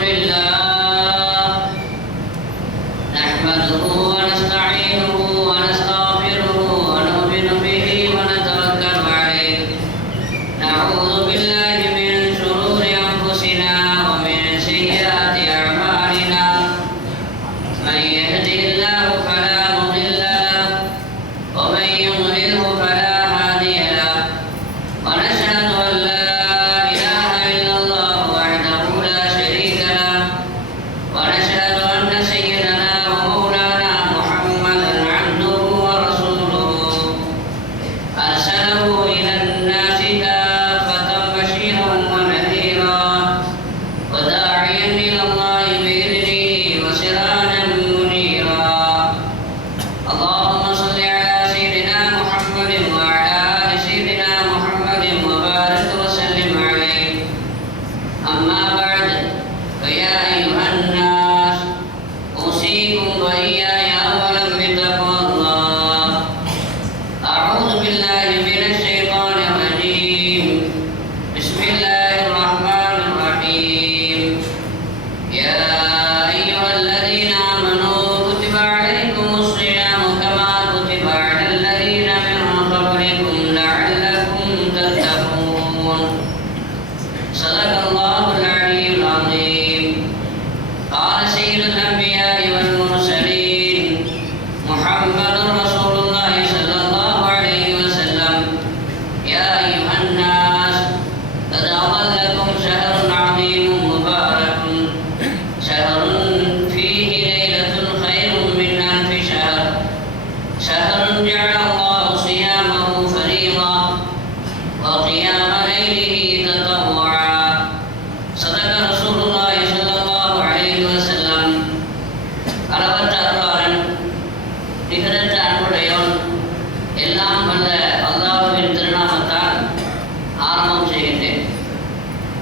لله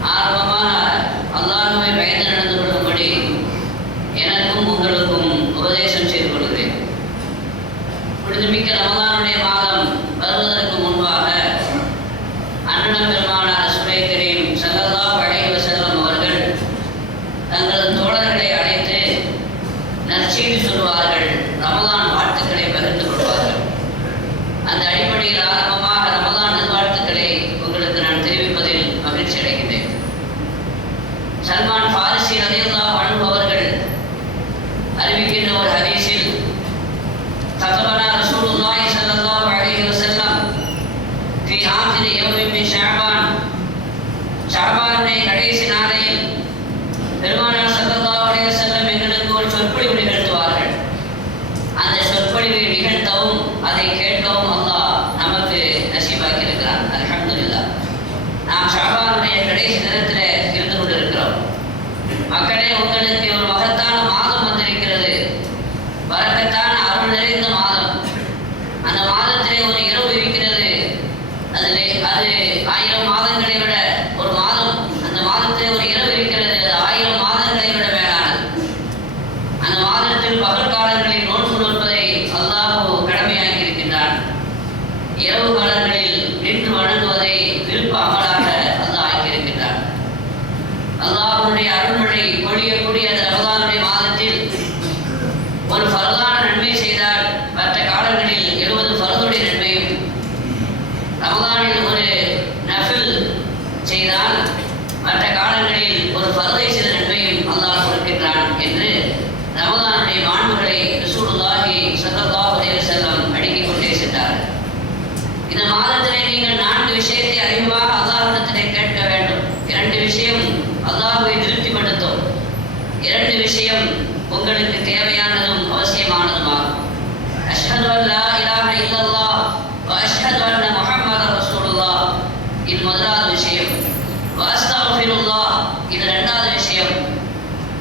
আর বাবা வரக்கத்தான அருள் நிறைந்த மாதம். அந்த மாதம் இது முதலாவது விஷயம் வாஸ்தாஃபிருல்லா இது ரெண்டாவது விஷயம்.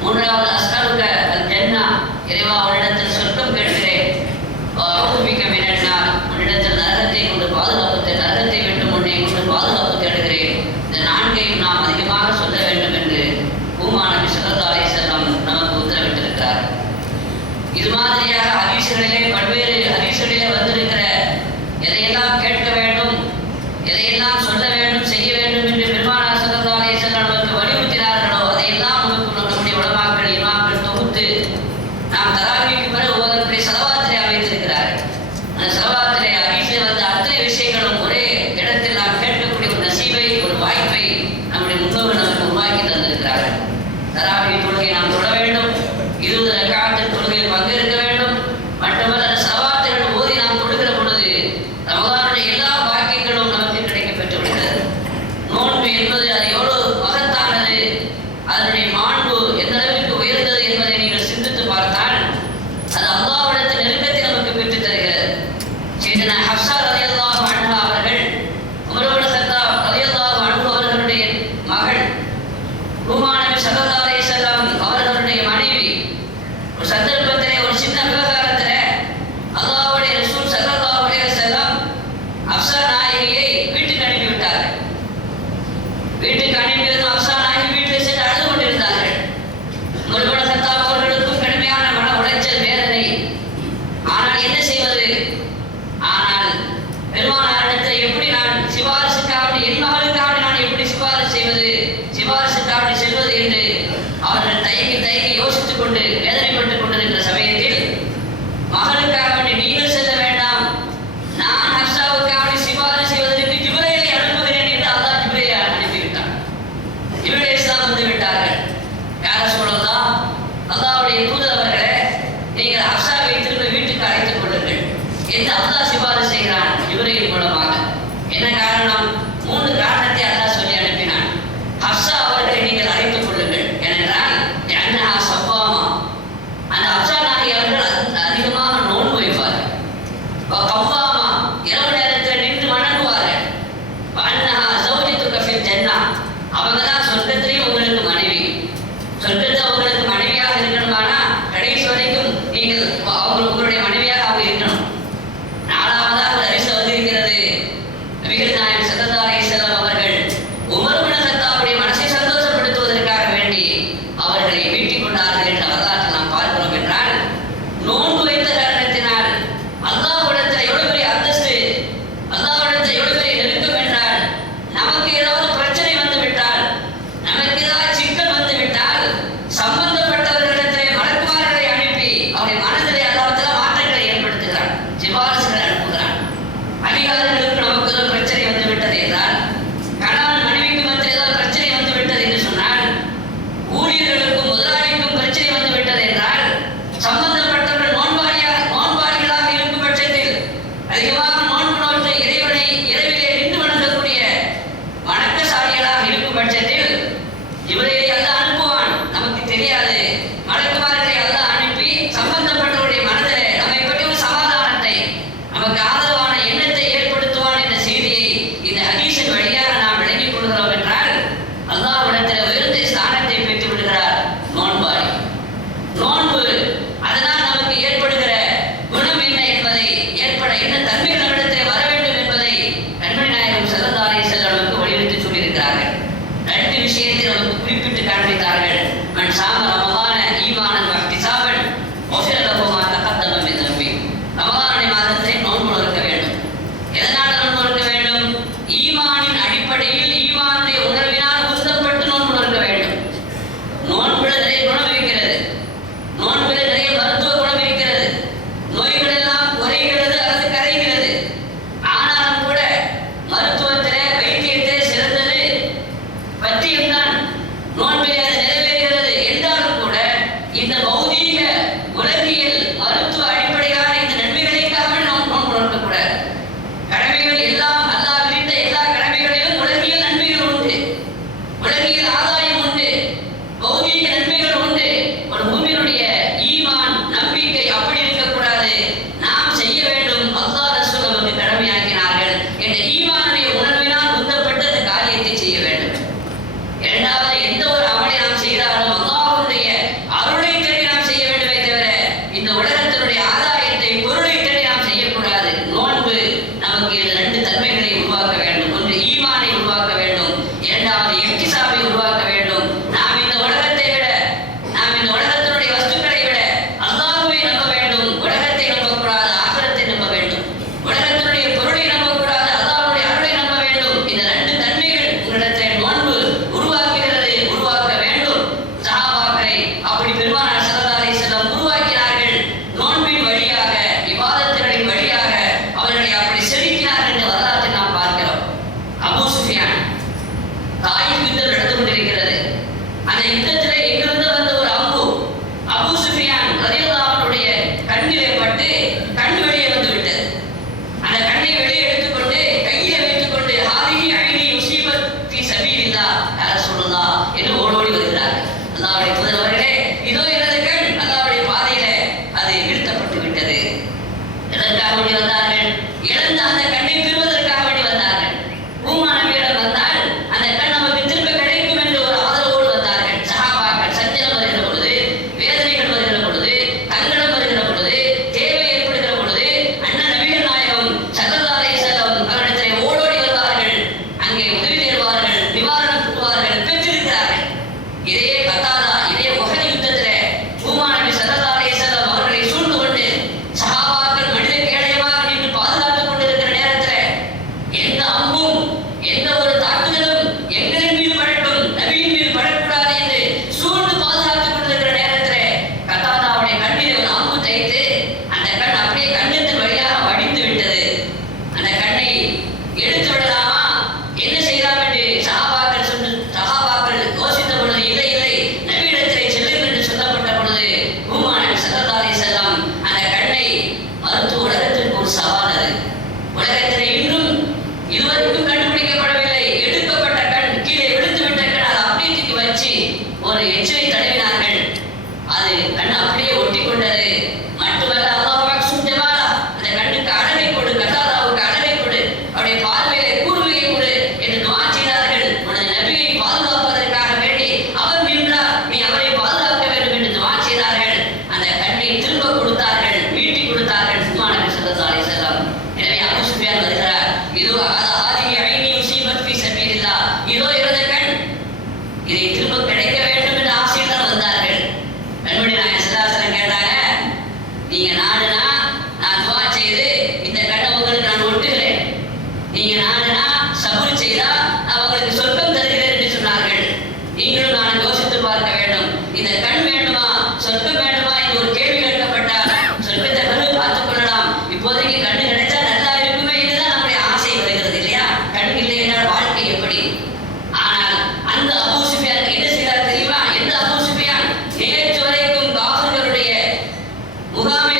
மூன்றாவது அஸ்கருக்க அது ஜன்னா இறைவா காரணம் மூணு என்ன தன்மைகள் என்பதற்காக ஓடி வந்தார்கள் எழுந்த அந்த கண்ணை பெறுவதற்கு முகாமிலே